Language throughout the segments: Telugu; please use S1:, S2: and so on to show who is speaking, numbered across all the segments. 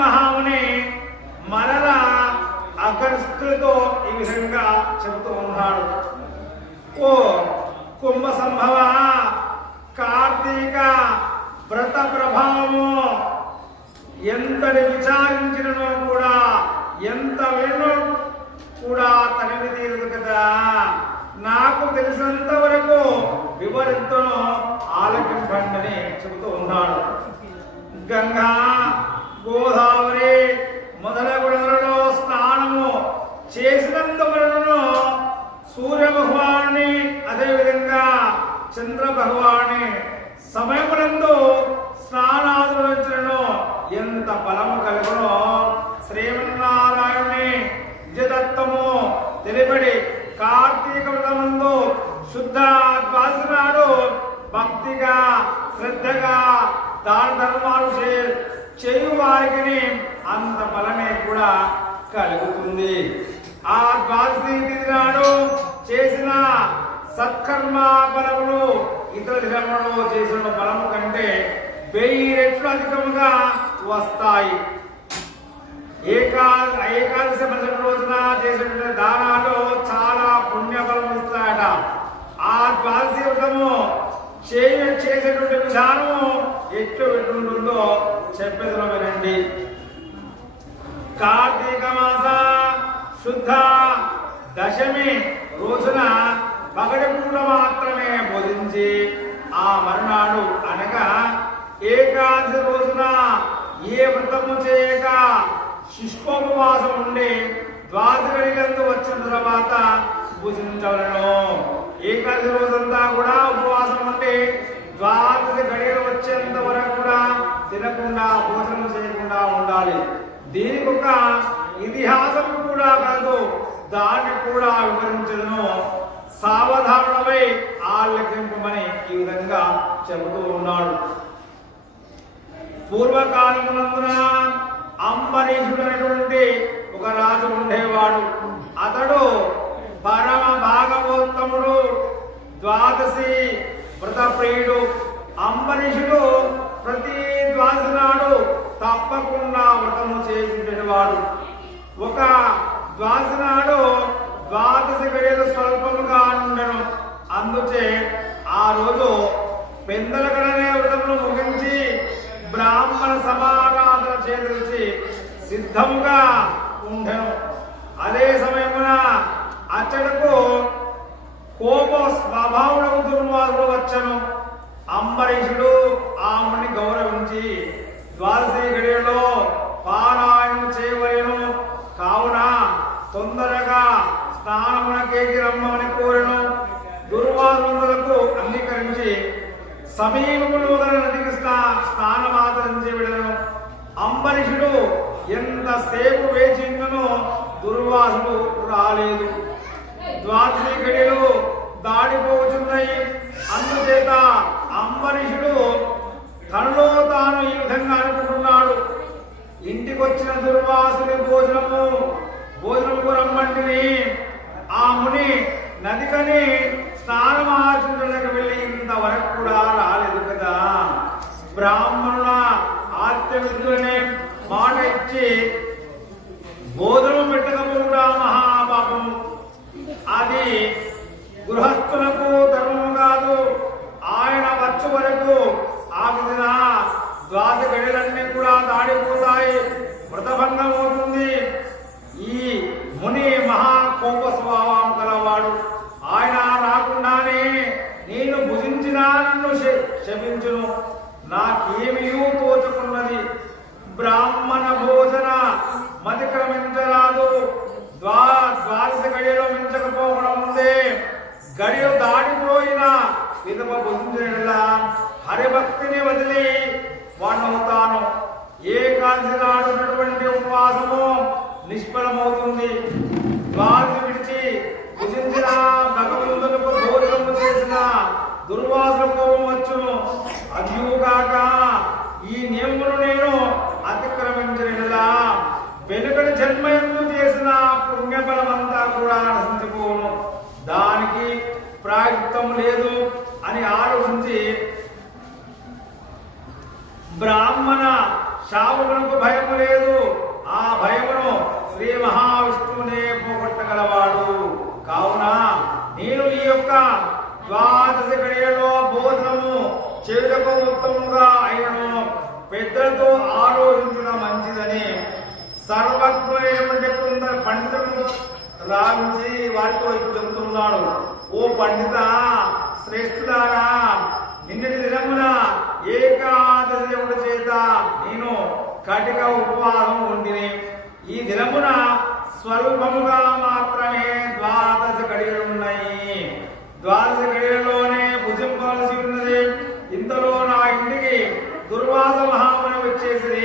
S1: మహాముని మరల అగర్స్తుతో ఈ విధంగా చెబుతూ ఉన్నాడు. ఓ కుంభ సంభవ కార్తీక వ్రత ప్రభావము ఎంతని విచారించినో కూడా ఎంత విను కూడా తనివి తీరదు కదా. నాకు తెలిసినంత వరకు వివరిద్దును ఆలకింపండి చెబుతూ ఉన్నాడు. గంగా గోదావరి మొదలగు స్నానము చేసినందువలన సూర్య భగవాన్ని అదేవిధంగా చంద్ర భగవాన్ని సమయమునందు స్నానాదులను ఎంత బలము కలుగునో శ్రీమన్నారాయణుని నిజదత్తము తెలిపడి కార్తీక వ్రతమందు శుద్ధ ద్వాదశి నాడు భక్తిగా శ్రద్ధగా దాన ధర్మాలు చే- చేయు అంత బలమే కూడా కలుగుతుంది. ఆ ద్వాదశి చేసిన సత్కర్మ బలములు ఇతర దినములలో చేసిన బలము కంటే వెయ్యి రెట్లు అధికముగా వస్తాయి. ఏకా ఏకాదశి మరుసటి రోజున చేసినటువంటి దానాలు చాలా పుణ్యఫలం ఇస్తాయట. ఆ ద్వాదశి వ్రతము చేయ చేసేటువంటి విధానము చెప్పేసిన వినండి కార్తీక మాస శుద్ధ దశమి రోజున పగటి పూట మాత్రమే భుజించి ఆ మరునాడు అనగా ఏకాదశి రోజున ఏ వ్రతము చేయక శుష్కోపవాసం ఉండి ద్వాదశగడిలందు వచ్చిన తర్వాత భుజించవలను ఏకాదశి రోజంతా కూడా ఉపవాసం ఉండి ద్వాదశి గడియలు వచ్చేంత వరకు కూడా తినకుండా భోజనం చేయకుండా ఉండాలి. దీనికి ఒక ఇతిహాసం కూడా కాదు దాన్ని కూడా వివరించడము సావధారణమై ఆలకింపమని ఈ విధంగా చెబుతూ ఉన్నాడు. పూర్వకాలమునందున అంబరీషుడైనటువంటి ఒక రాజు ఉండేవాడు. అతడు పరమ భాగవోత్తముడు ద్వాదశి వ్రతప్రియుడు. అంబరీషుడు ప్రతి ద్వాదశి నాడు తప్పకుండా వ్రతము చేసేటవాడు ఒక ద్వాదశి నాడు ద్వాదశి గడియలు స్వల్పముగా ఉండను. అందుచే ఆ రోజు పెందల గడనే వ్రతమును ముగించి బ్రాహ్మణ సమారాధన చేతి సిద్ధముగా ఉండను. అదే సమయమున అచ్చటకు కోప స్వభావుడు దుర్మార్గులు వచ్చను అంబరీషుడు ఆమెని గౌరవించి ద్వాదశి గడియలో పారాయణం చేయవలెను కావున తొందరగా స్నానమునకేకి రమ్మని కోరెను దుర్వాసులకు అంగీకరించి సమీపములో గల నదికి అంబరీషుడు ఎంతసేపు వేచిందనో దుర్వాసుడు రాలేదు. ద్వాదశి గడిలో దాడిపోతున్నాయి అందుచేత అంబరీషుడు తనలో తాను ఈ విధంగా అనుకుంటున్నాడు. ఇంటికొచ్చిన దుర్వాసుని భోజనము భోజనము రమ్మంటిని. ఆ ముని నదికని స్నానమాచరణకు వెళ్ళి ఇంతవరకు కూడా రాలేదు కదా. బ్రాహ్మణుల ఆత్యవిధులనే మాట ఇచ్చి పెట్టడం కూడా మహాపాపం. అది గృహస్థులకు ధర్మము కాదు ఆయన వచ్చు వరకు ఆ విధన ద్వాద గడిలన్నీ కూడా దాడిపోతాయి వ్రతభంగం అవుతుంది. ఈ ముని మహాకోప స్వభావం కలవాడు ఆయన రాకుండానే నేను భుజించినా నన్ను శ- శపించును తోచుకున్నది బ్రాహ్మణ భోజన. మతి క్రమించరాదు ద్వా ద్వాదశ గడియలో మించకపోవడం ఉందే. గడియలు దాటిపోయిన విధమ భుజించిన హరిభక్తిని వదిలి వాడవుతాను ఏకాదశి నాడు ఉన్నటువంటి ఉపవాసము నిష్ఫలమవుతుంది. ద్వాదశి విడిచి భుజించిన భగవంతులకు భోజనము చేసిన దుర్వాసన కోపం వచ్చును అదియుగాక ఈ నియమును నేను అతిక్రమించిన వెనుకటి జన్మయందు పుణ్యఫలమంతా కూడా నశించుకోను దానికి ప్రాయుక్తం లేదు అని ఆలోచించి బ్రాహ్మణ శాపమునకు భయము లేదు. ఆ భయమును శ్రీ మహావిష్ణువునే పోగొట్టగలవాడు. కావున నేను ఈ యొక్క ద్వాదశ గడియలో బోధనము చేయుటకు ఉత్తముగా అయినను పెద్దలతో ఆలోచించడం మంచిదని. సర్వజ్ఞమైనటువంటి ఉన్న పండితులను రావించి వారితో ఇప్పుడు చెబుతున్నాడు ఓ పండిత శ్రేష్ఠులారా నిన్నటి దినమున ఏకాదశి దేవుడి చేత నేను కటిక ఉపవాసం ఉండిని. ఈ దినమున స్వల్పముగా మాత్రమే ద్వాదశ గడియలు ఉన్నాయి. ద్వాదశ గడియల్లోనే భుజింపవలసి ఉన్నది ఇంతలో నా ఇంటికి దుర్వాస మహాముని వచ్చేసి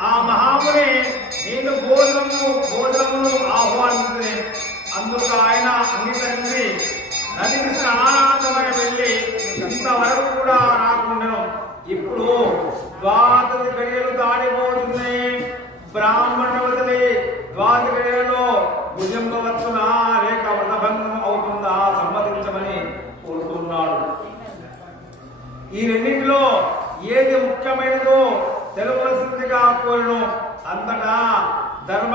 S1: ఆ మహాముని నేను భోజనము భోజనమును ఆహ్వానించింది అందుకు ఆయన అంగీకరించి నదికి స్నానార్థమై వెళ్ళి ఇంతవరకు కూడా రాకుండాను. ఇప్పుడు ద్వాదశ గడియలు దాడిపోతున్నాయి బ్రాహ్మణ వదిలి ద్వాదశ గడియలో భుజింపవచ్చునా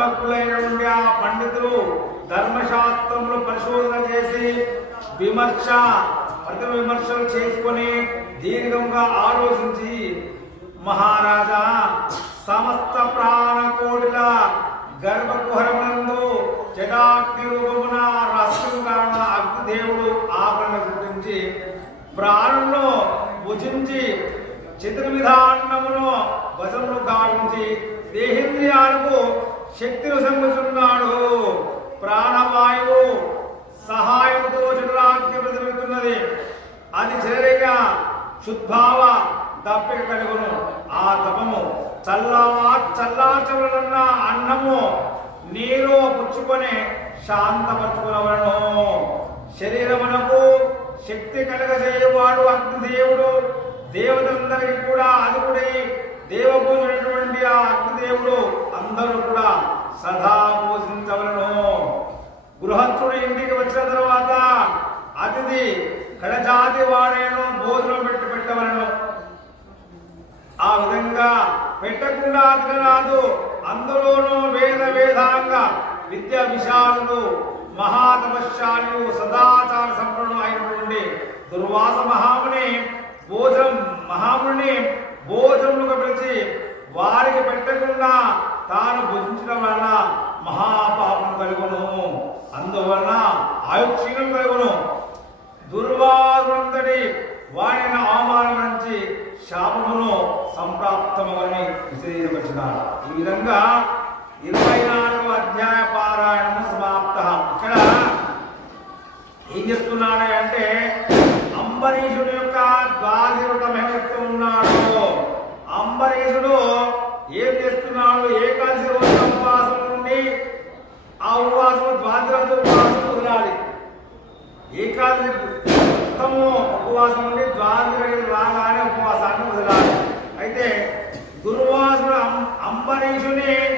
S1: ధర్మకులైనటువంటి ఆ పండితులు ధర్మశాస్త్రములు పరిశోధన చేసి విమర్శ ప్రతి విమర్శలు చేసుకొని దీర్ఘంగా ఆలోచించి మహారాజా సమస్త ప్రాణకోటిల గర్భకుహరమునందు జటాగ్ని రూపమున రాష్ట్రం కారణ అగ్నిదేవుడు ఆభరణ గురించి ప్రాణంలో భుజించి చతుర్విధాన్నమును వశమును గావించి దేహేంద్రియాలకు శక్తిని సంగుతున్నాడు ప్రాణవాయువు సహాయంతో చతురాగ్ని ప్రతిపెడుతున్నది అది చేరగా శుద్ధావ దప్పిక కలుగును. ఆ తపము చల్లవా చల్లాచవలన్న అన్నము నీరు పుచ్చుకొని శాంతపరచుకునవలను. శరీరమునకు శక్తి కలగజేయవాడు అగ్నిదేవుడు. దేవతలందరికీ కూడా అదుపుడై దేవపూజైనటువంటి ఆ అగ్నిదేవుడు. అందరూ కూడా సదా పోషించవలను గృహస్థుడు ఇంటికి వచ్చిన తర్వాత అతిథి కడజాతి వాడేను భోజనం పెట్టి పెట్టవలను. ఆ విధంగా పెట్టకుండా అతను అందులోనూ వేద వేదాంగ విద్య విశాలుడు మహాతపశాలు సదాచార సంపన్నుడు అయినటువంటి దుర్వాస మహాముని భోజనం మహాముని భోజనముగా పిలిచి వారికి పెట్టకుండా తాను భుజించడం వలన మహాపాపం కలుగును. అందువలన ఆయుక్షీణం కలుగును. దుర్వాసులందరి వాడిన అవమానం నుంచి శాపమును సంప్రాప్తమని విశదీకరించినాడు ఈ విధంగా ఇరవై నాలుగు అధ్యాయ పారాయణము సమాప్త. ఇక్కడ ఏం చెప్తున్నాడు అంటే అంబరీషుడు యొక్క ద్వాదశుడు మహత్వం ఉన్నాడు అంబరీషుడు ఏం చేస్తున్నాడు? ఏకాదశి రోజు ఉపవాసం నుండి ఆ ఉపవాసం ద్వాదశ ఉపవాసం వదలాలి. ఏకాదశి మొత్తము ఉపవాసం ఉండి ద్వాదశి రాగానే ఉపవాసాన్ని వదలాలి. అయితే దుర్వాసుడు అంబరీషుని